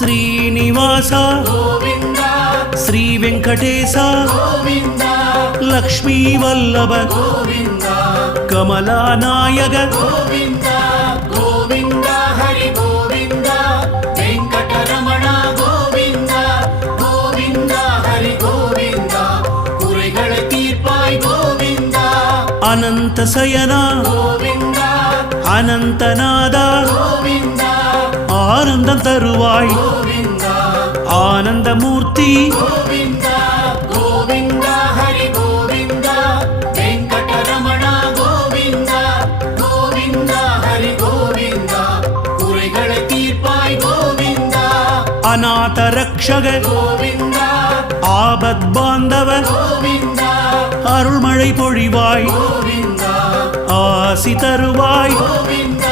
శ్రీనివాస గోవింద శ్రీ వెంకటేశ గోవింద లక్ష్మీ వల్లభ గోవింద కమలానాయక గోవింద గోవింద హరి గోవింద వెంకటరమణ గోవింద గోవింద హరి గోవింద குறைகளை தீர்ப்பாய் கோவிந்த అనంత శయన கோவிந்த అనంతనాద கோவிந்த ஆனந்தம் தருவாய் கோவிந்த ஆனந்தமூர்த்தி கோவிந்த கோவிந்த ஹரி கோவிந்த வெங்கடரமண கோவிந்த கோவிந்த ஹரி கோவிந்த குறைகளை தீர்ப்பாய் கோவிந்த அநாத ரக்ஷக கோவிந்த ஆபத் பாந்தவ கோவிந்த அருள்மழை பொழிவாய் கோவிந்த ஆசி தருவாய் கோவிந்த